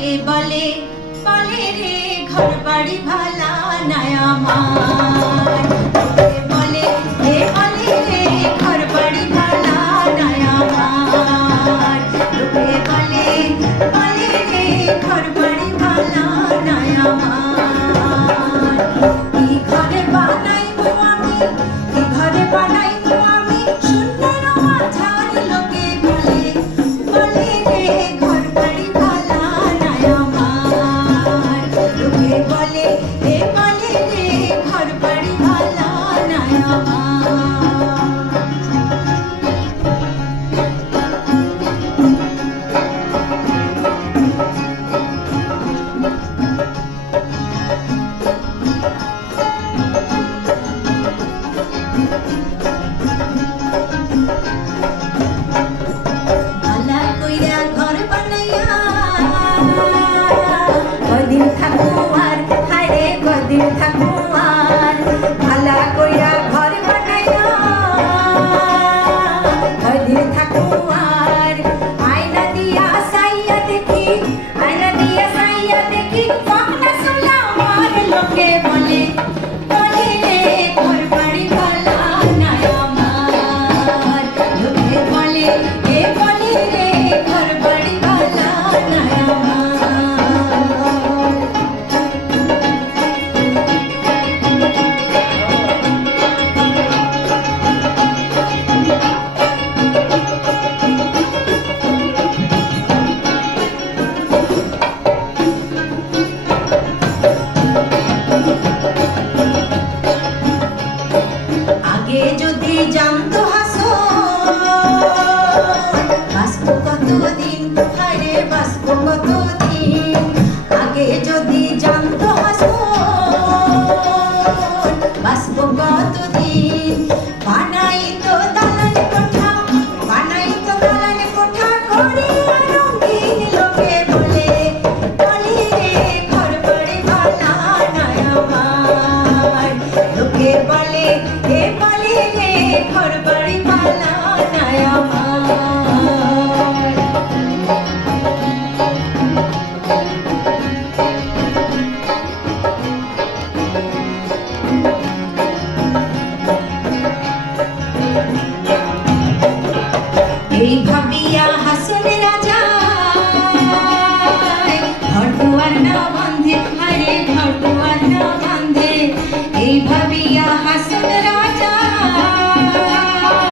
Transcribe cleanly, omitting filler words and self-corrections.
লোকে বলে বলে রে ঘর বাড়ি ভালা নাই আমার, লোকে বলে রে ঘর বাড়ি ভালা নাই আমার, লোকে বলে রে ঘর বাড়ি ভালা নাই আমার। কি ঘরে বানাইবো আমি, কি ঘরে বানাইবো আমি সুন্দর মাঝার, লোকে বলে রে ঘর বাড়ি ভালা নাই আমার, লোকে বলে রে ঘর বাড়ি ভালা নাই আমার। ভালা কইরা ঘর বানাইয়া কদিন থাকো আর, হায়রে কদিন থাকো আর, ভালা কইরা ঘর বানাইয়া কদিন থাকো আর। আয়না দিয়া সাইয়া দেখি, আয়না দিয়া সাইয়া দেখি পাখনা সোলা আমার, লোকে বলে রে ঘর বাড়ি ভালা নাই আমার, লোকে বলে রে ঘর বাড়ি ভালা নাই আমার। আগে যদি জানতো হাসন বাঁচবো কতদিন, হায়রে বাঁচবো কতদিন। আগে যদি জানতো হাসন বাঁচবো কতদিন। বানাইতো দালান কোঠা, বানাইতো দালান কোঠা করিয়া রঙিন, লোকে বলে রে ঘর বাড়ি ভালা নাই আমার, লোকে বলে রে ঘর বাড়ি ভালা নাই আমার। এই ভাবিয়া হাসন